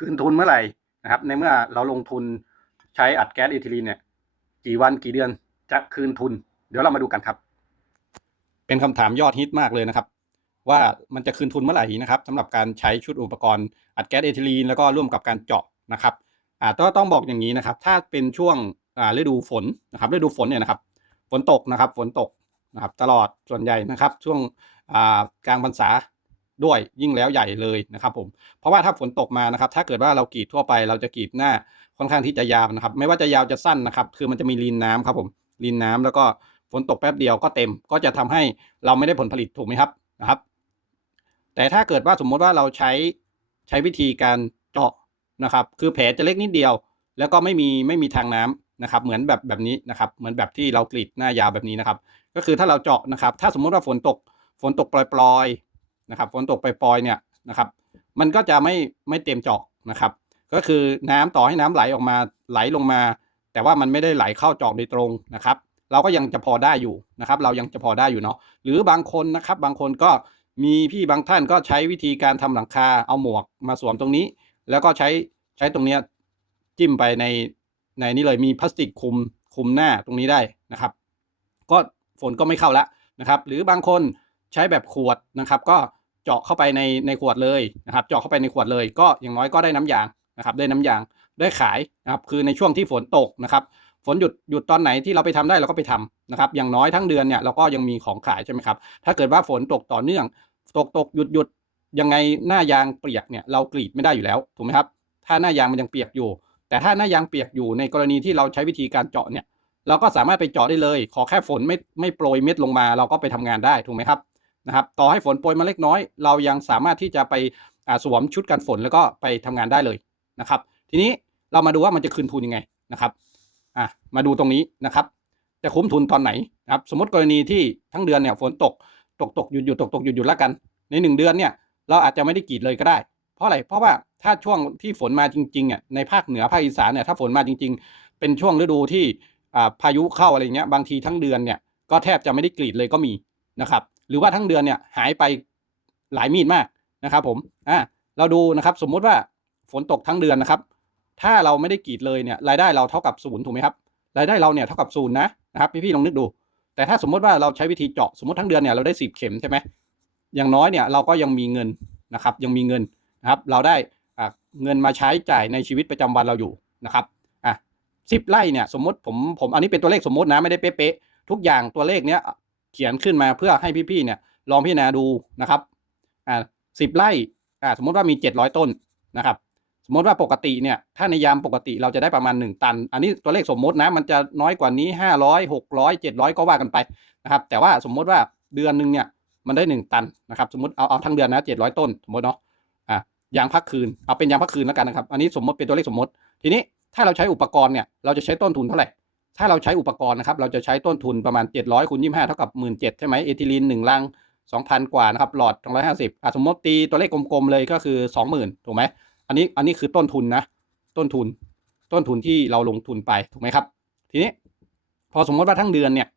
คืนทุนเมื่อไหร่นะครับ ในเมื่อเราลงทุนใช้อัดแก๊สเอทิลีนเนี่ย กี่วันกี่เดือนจะคืนทุน เดี๋ยวเรามาดูกันครับ เป็นคำถามยอดฮิตมากเลยนะครับ ว่ามันจะคืนทุนเมื่อไหร่นะครับสำหรับการใช้ชุดอุปกรณ์อัดแก๊สเอทิลีนแล้วก็ร่วมกับการเจาะนะครับอ่าต้องต้องบอกอย่างนี้นะครับ ถ้าเป็นช่วงอ่าฤดูฝนนะครับฤดูฝนเนี่ยนะครับ ฝนตกนะครับ ฝนตกนะครับ ตลอดส่วนใหญ่นะครับ ช่วงอ่ากลางพรรษา ด้วยยิ่งแล้วใหญ่เลยนะครับผมเพราะว่าถ้าฝนตกมานะครับถ้าเกิดว่าเรากรีดทั่วไป เราจะกรีดหน้าค่อนข้างที่จะยาวนะครับ ไม่ว่าจะยาวจะสั้นนะครับ คือมันจะมีลีนน้ำครับผมลีนน้ำแล้วก็ฝนตกแป๊บเดียวก็เต็ม ก็จะทำให้เราไม่ได้ผลผลิตถูกไหมครับนะครับ แต่ถ้าเกิดว่าสมมติว่าเราใช้ใช้วิธีการเจาะนะครับ คือแผลจะเล็กนิดเดียว แล้วก็ไม่มีไม่มีทางน้ำนะครับ เหมือนแบบแบบนี้นะครับ เหมือนแบบที่เรากรีดหน้ายาวแบบนี้นะครับ ก็คือถ้าเราเจาะนะครับ ถ้าสมมุติว่าฝนตกฝนตกปลอย นะครับฝนตกไปลอยเนี่ยนะครับ มันก็จะไม่ไม่เต็มจาะนะครับ ก็คือน้ำต่อให้น้ำไหลออกมาไหลลงมา แต่ว่ามันไม่ได้ไหลเข้าจาะโดยตรงนะครับ เราก็ยังจะพอได้อยู่นะครับ เรายังจะพอได้อยู่เนาะหรือบางคนนะครับ บางคนก็มีพี่บางท่านก็ใช้วิธีการทำหลังคาเอาหมวกมาสวมตรงนี้ แล้วก็ใช้ใช้ตรงเนี้ยจิ้มไปในในนี่เลยมีพลาสติกคลุมคลุมหน้าตรงนี้ได้นะครับ ก็ฝนก็ไม่เข้าแล้วนะครับ หรือบางคนใช้แบบขวดนะครับ ก็ เจาะเข้าไปในในขวดเลยนะครับ เจาะเข้าไปในขวดเลย ก็อย่างน้อยก็ได้น้ำยางนะครับ ได้น้ำยางได้ขายนะครับคือในช่วงที่ฝนตกนะครับฝนหยุดหยุดตอนไหนที่เราไปทำได้เราก็ไปทำนะครับ อย่างน้อยทั้งเดือนเนี่ยเราก็ยังมีของขายใช่ไหมครับ ถ้าเกิดว่าฝนตกต่อเนื่อง ตกตกหยุดหยุดยังไงหน้ายางเปียกเนี่ยเรากรีดไม่ได้อยู่แล้วถูกไหมครับ ถ้าหน้ายางมันยังเปียกอยู่ แต่ถ้าหน้ายางเปียกอยู่ในกรณีที่เราใช้วิธีการเจาะเนี่ย เราก็สามารถไปเจาะได้เลย ขอแค่ฝนไม่ไม่โปรยเม็ดลงมา เราก็ไปทำงานได้ถูกไหมครับ นะครับต่อให้ฝนโปรยมาเล็กน้อย เรายังสามารถที่จะไปสวมชุดกันฝนแล้วก็ไปทำงานได้เลยนะครับ ทีนี้เรามาดูว่ามันจะคืนทุนยังไงนะครับอะมาดูตรงนี้นะครับ จะคุ้มทุนตอนไหนนะครับสมมติกรณีที่ทั้งเดือนเนี่ยฝนตกตกตกหยุดหยุดตกตกหยุดหยุดแล้วกัน ในหนึ่งเดือนเนี่ยเราอาจจะไม่ได้กรีดเลยก็ได้ เพราะอะไรเพราะว่าถ้าช่วงที่ฝนมาจริงๆอะในภาคเหนือภาคอีสานเนี่ยถ้าฝนมาจริง ๆ เป็นช่วงฤดูที่พายุเข้าอะไรเงี้ยบางทีทั้งเดือนเนี่ยก็แทบจะไม่ได้กรีดเลยก็มีนะครับ หรือว่าทั้งเดือนเนี่ยหายไปหลายมีดมากนะครับผมอ่าเราดูนะครับสมมุติว่าฝนตกทั้งเดือนนะครับ ถ้าเราไม่ได้กรีดเลยเนี่ยรายได้เราเท่ากับศูนย์ถูกไหมครับรายได้เราเนี่ยเท่ากับศูนย์นะนะครับพี่ๆลองนึกดู แต่ถ้าสมมติว่าเราใช้วิธีเจาะสมมติทั้งเดือนเนี่ยเราได้สิบเข็มใช่ไหมอย่างน้อยเนี่ยเราก็ยังมีเงินนะครับยังมีเงินนะครับเราได้อ่าเงินมาใช้จ่ายในชีวิตประจำวันเราอยู่นะครับอะสิบไร่เนี่ยสมมติผมผมอันนี้เป็นตัวเลขสมมตินะไม่ได้เป๊ะๆทุกอย่างตัวเลขเนี้ย เขียนขึ้นมาเพื่อให้พี่ๆเนี่ยลองพิจารณาดูนะครับอ่าสิบไร่อ่าสมมติว่ามีเจ็ดร้อยต้นนะครับ สมมติว่าปกติเนี่ยถ้าในยามปกติเราจะได้ประมาณ1ตัน อันนี้ตัวเลขสมมตินะมันจะน้อยกว่านี้500 600 700ก็ว่ากันไปนะครับแต่ว่าสมมติว่าเดือนหนึ่งเนี่ยมันได้1ตันนะครับสมมติเอาเอาทั้งเดือนนะ700ต้นสมมติเนาะอะยางพักคืนเอาเป็นยางพักคืนแล้วกันนะครับ อันนี้สมมติเป็นตัวเลขสมมติ ทีนี้ถ้าเราใช้อุปกรณ์เนี่ยเราจะใช้ต้นทุนเท่าไหร่ ถ้าเราใช้อุปกรณ์นะครับ เราจะใช้ต้นทุนประมาณ 700คูณ25 เท่ากับ 17,000ใช่ไหมเอทิลีน1ลัง 2,000 กว่านะครับ หลอด250อะสมมติตีตัวเลขกลมๆเลยก็คือ 20,000 ถูกไหม อันนี้อันนี้คือต้นทุนนะ ต้นทุน ต้นทุนที่เราลงทุนไปถูกไหมครับ ทีนี้ พอสมมติว่าทั้งเดือนเนี่ย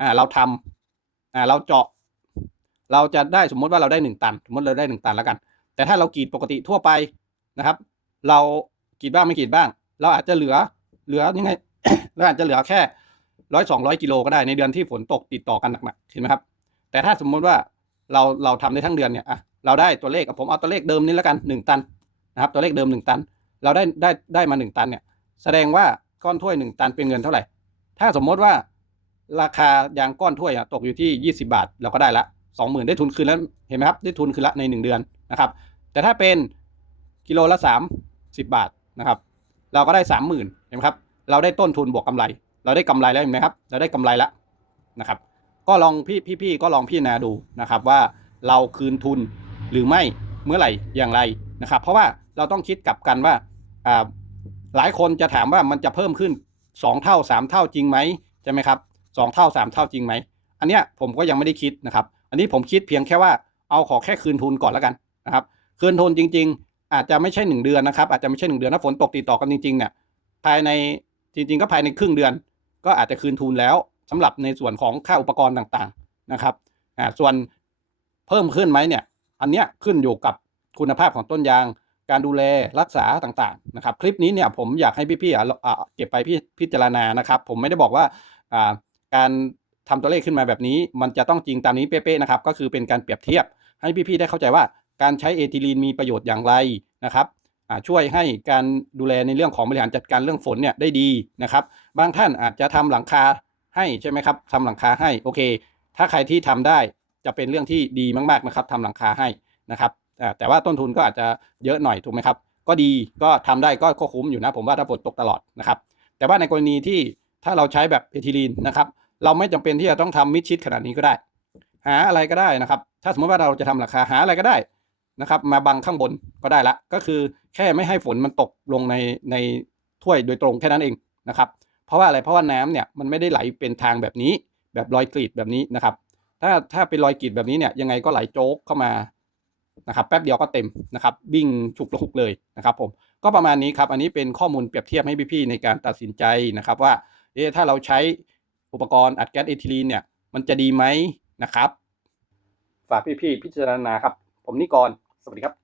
อ่าเราทำอ่าเราเจาะ เราจะได้สมมติว่าเราได้หนึ่งตัน สมมติเราได้หนึ่งตันแล้วกัน แต่ถ้าเรากรีดปกติทั่วไปนะครับ เรากรีดบ้างไม่กรีดบ้าง เราอาจจะเหลือเหลือยังไง เราอาจจะเหลือแค่ร้อยสองร้อยกิโลก็ได้ในเดือนที่ฝนตกติดต่อกันหนักๆเห็นไหมครับ แต่ถ้าสมมติว่าเราเราทำได้ทั้งเดือนเนี่ยอะเราได้ตัวเลขผมเอาตัวเลขเดิมนี้แล้วกันหนึ่งตันนะครับ ตัวเลขเดิม1ตัน เราได้ได้ได้มา1ตันเนี่ย แสดงว่าก้อนถ้วย1ตันเป็นเงินเท่าไหร่ ถ้าสมมติว่าราคายางก้อนถ้วยตกอยู่ที่ 20 บาท เราก็ได้ละ20,000ได้ทุนคืนแล้วเห็นไหมครับ ได้ทุนคืนละใน 1 เดือนนะครับ แต่ถ้าเป็นกิโลละ 30 บาทนะครับ เราก็ได้ 30,000เห็นไหมครับ เราได้ต้นทุนบวกกำไร เราได้กำไรแล้วเห็นไหมครับ เราได้กำไรแล้วนะครับ ก็ลองพี่พี่ๆก็ลองพิจารณาดูนะครับว่าเราคืนทุนหรือไม่เมื่อไหร่อย่างไรนะครับ เพราะว่าเราต้องคิดกลับกันว่าอ่าหลายคนจะถามว่ามันจะเพิ่มขึ้น 2 เท่า 3 เท่าจริงไหมใช่ไหมครับสเท่า 3 เท่าจริงไหมอันเนี้ยผมก็ยังไม่ได้คิดนะครับ อันนี้ผมคิดเพียงแค่ว่าเอาขอแค่คืนทุนก่อนแล้วกันนะครับคืนทุนจริง ๆ อาจจะไม่ใช่ 1 เดือนนะครับอาจจะไม่ใช่ 1 เดือนถ้าฝนตกติดต่อกันจริงๆเนี่ยภายใน จริงๆก็ภายในครึ่งเดือน ก็อาจจะคืนทุนแล้วสำหรับในส่วนของค่าอุปกรณ์ต่างๆนะครับอ่าส่วนเพิ่มขึ้นไหมเนี่ย อันเนี้ยขึ้นอยู่กับคุณภาพของต้นยาง การดูแลรักษาต่างๆนะครับคลิปนี้เนี่ยผมอยากให้พี่ๆอะเก็บไปพ,พิจารณานะครับ ผมไม่ได้บอกว่าอ่าการทำตัวเลขขึ้นมาแบบนี้ มันจะต้องจริงตามนี้เป๊ะๆนะครับ ก็คือเป็นการเปรียบเทียบให้พี่ๆได้เข้าใจว่าการใช้เอทิลีนมีประโยชน์อย่างไรนะครับ ช่วยให้การดูแลในเรื่องของบริหารจัดการเรื่องฝนเนี่ยได้ดีนะครับ บางท่านอาจจะทำหลังคาให้ใช่ไหมครับทำหลังคาให้โอเค ถ้าใครที่ทำได้จะเป็นเรื่องที่ดีมากๆนะครับทำหลังคาให้นะครับแต่ว่าต้นทุนก็อาจจะเยอะหน่อยถูกไหมครับ ก็ดีก็ทำได้ก็คุ้มอยู่นะ ผมว่าถ้าฝนตกตลอดนะครับ แต่ว่าในกรณีที่ถ้าเราใช้แบบเอทิลีนนะครับ เราไม่จำเป็นที่จะต้องทำมิดชิดขนาดนี้ก็ได้ หาอะไรก็ได้นะครับ ถ้าสมมติว่าเราจะทำราคาหาอะไรก็ได้ นะครับ มาบังข้างบนก็ได้ละ ก็คือแค่ไม่ให้ฝนมันตกลงในในถ้วยโดยตรงแค่นั้นเองนะครับ เพราะว่าอะไรเพราะว่าน้ำเนี่ยมันไม่ได้ไหลเป็นทางแบบนี้ แบบรอยกรีดแบบนี้นะครับ ถ้าถ้าเป็นรอยกรีดแบบนี้เนี่ยยังไงก็ไหลโจ๊กเข้ามานะครับแป๊บเดียวก็เต็มนะครับวิ่งฉุกละหุกเลยนะครับผมก็ประมาณนี้ครับ อันนี้เป็นข้อมูลเปรียบเทียบให้พี่ๆในการตัดสินใจนะครับว่าเอ๊ะถ้าเราใช้อุปกรณ์อัดแก๊สเอทิลีนเนี่ยมันจะดีไหมนะครับ ฝากพี่ๆพิจารณาครับ ผมนิกร สวัสดีครับ